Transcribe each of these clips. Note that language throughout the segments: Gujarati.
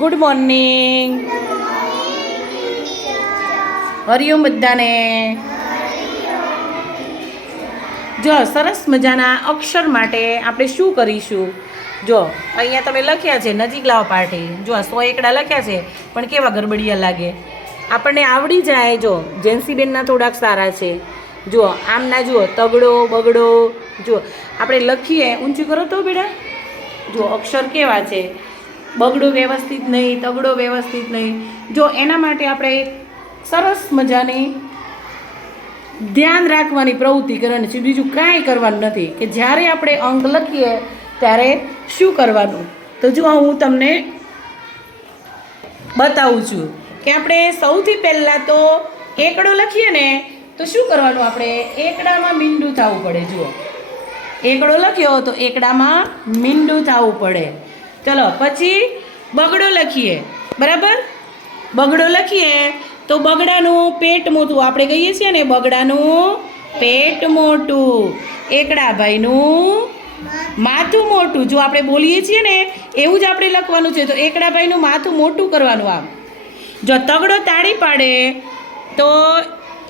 ગુડ મોર્નિંગ હરિઓમ બધાને? જો, સરસ મજાના અક્ષર માટે આપણે શું કરીશું? જો, અહીંયા તમે લખ્યા છે, નજીક લાવો પાર્ટી. જો સો એકડા લખ્યા છે, પણ કેવા ગરબડિયા લાગે. આપણને આવડી જાય, જો જેન્સીબેનના થોડાક સારા છે. જુઓ આમના જુઓ, તગડો, બગડો. જુઓ આપણે લખીએ, ઊંચું કરો તો બેટા? જો, અક્ષર કેવા છે? બગડો વ્યવસ્થિત નહીં, તગડો વ્યવસ્થિત નહીં. જો એના માટે આપણે સરસ મજાની ધ્યાન રાખવાની પ્રવૃત્તિ કરવાની છે. બીજું કાંઈ કરવાનું નથી કે જ્યારે આપણે અંક લખીએ ત્યારે શું કરવાનું? તો જો હું તમને બતાવું છું કે આપણે સૌથી પહેલાં તો એકડો લખીએ ને, તો શું કરવાનું આપણે? એકડામાં મીંડું થવું પડે, જુઓ. એકડો લખ્યો તો એકડામાં મીંડું થવું પડે. ચલો, પછી બગડો લખીએ. બરાબર? બગડો લખીએ તો બગડાનું પેટ મોટું, આપણે કહીએ છીએ ને બગડાનું પેટ મોટું. એકડાભાઈનું માથું મોટું. જો આપણે બોલીએ છીએ ને, એવું જ આપણે લખવાનું છે. તો એકડાભાઈનું માથું મોટું કરવાનું આમ. જો તગડો તાળી પાડે, તો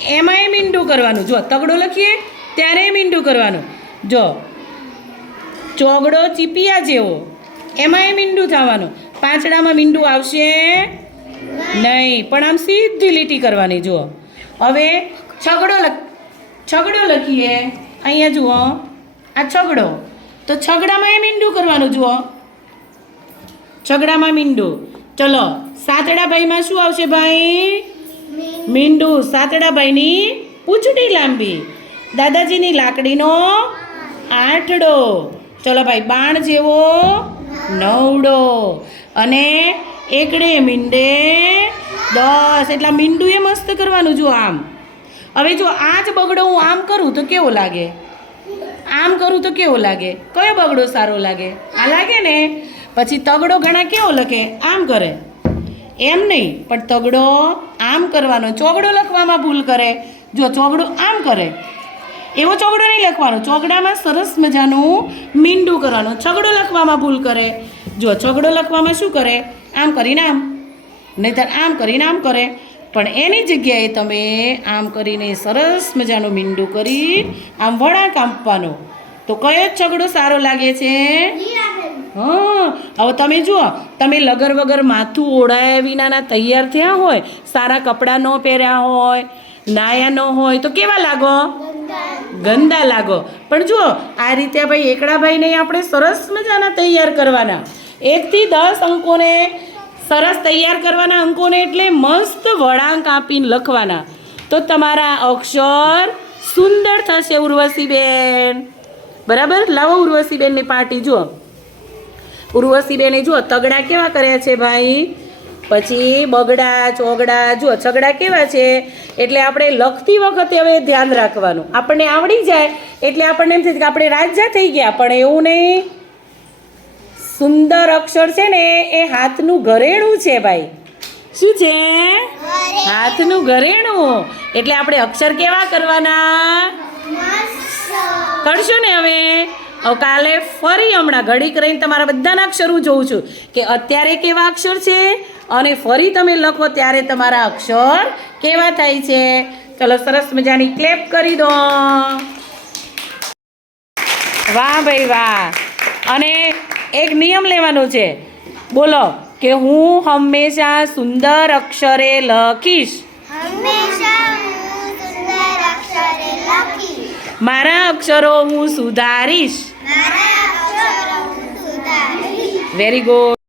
એમાંય મીંડું કરવાનું. જો તગડો લખીએ ત્યારે મીંડું કરવાનું. જો ચોગડો ચીપિયા જેવો. એમાંય મીંડું થવાનું. પાંચડામાં મીંડું આવશે નહીં. પણ આમ સીધી લીટી કરવાની જુઓ. હવે છગડો લખ છગડો લખીએ. અહીંયા જુઓ. આ છગડો. તો છગડામાં એ મીંડું કરવાનું જુઓ. છગડામાં મીંડું. ચલો સાતડા ભાઈમાં શું આવશે ભાઈ? મીંડું. સાતડા ભાઈની પૂંછડી લાંબી. દાદાજીની લાકડીનો આઠડો ચલો ભાઈ બાણ જેવો નવડો. અને એકડે મીંડે દસ. એટલા મીંડું એ મસ્ત કરવાનું જો આમ. હવે જો આ જ બગડો હું આમ કરું તો કેવો લાગે? આમ કરું તો કેવો લાગે? કયો બગડો સારો લાગે? આ લાગે ને? પછી તગડો ઘણા કેવો લખે? આમ કરે. એમ નહીં, પણ તગડો આમ કરવાનો. ચોગડો લખવામાં ભૂલ કરે. જો ચોગડો આમ કરે એવો ચોગડો નહીં લખવાનો. ચોગડામાં સરસ મજાનું મીંડું કરવાનું. છગડો લખવામાં ભૂલ કરે. જો છગડો લખવામાં શું કરે? આમ કરીને આમ. નહીતર આમ કરીને આમ કરે. પણ એની જગ્યાએ તમે આમ કરીને સરસ મજાનું મીંડું કરી આમ વળાંક આપવાનો. તો કયો જ છગડો સારો લાગે છે? હા. હવે તમે જુઓ, તમે લગર વગર માથું ઓળાયા વિનાના તૈયાર થયા હોય, સારા કપડાં ન પહેર્યા હોય, નાયા ન હોય, તો કેવા લાગો? ગંદા લાગો. પણ જુઓ, આ રીતે ભાઈ એકડાભાઈને આપણે સરસ મજાના તૈયાર કરવાના. એકથી દસ અંકોને સરસ તૈયાર કરવાના અંકોને એટલે મસ્ત વળાંક આપીને લખવાના. તો તમારા અક્ષર સુંદર થશે, ઉર્વશીબેન. બરાબર? લાવો ઉર્વશીબેનની પાર્ટી, જુઓ. ઉર્વશીબેને જુઓ, તગડા કેવા કર્યા છે ભાઈ? પછી બગડા, ચોગડા, જુઓ, છગડા કેવા છે? એટલે આપણે લખતી વખતે હવે ધ્યાન રાખવાનું. આપણને આવડી જાય એટલે આપણને એમ થાય કે આપણે રાજા થઈ ગયા પણ એવું નહીં. સુંદર અક્ષર છે ને એ હાથનું ઘરેણું છે ભાઈ. શું છે? હાથનું ઘરેણું. એટલે આપણે અક્ષર કેવા કરવાના? કરશો ને હવે કાલે ફરી હમણાં ઘડીક રહીને તમારા બધાના અક્ષર હું જોઉં છું કે અત્યારે કેવા અક્ષર છે? અને ફરી તમે લખો ત્યારે તમારા અક્ષર કેવા થાય છે? ચલો સરસ મજાની ક્લેપ કરી દો. વાહ ભાઈ વાહ. અને એક નિયમ લેવાનો છે. બોલો કે હું હંમેશા સુંદર અક્ષરે લખીશ. મારા અક્ષરો હું સુધારીશ. Very good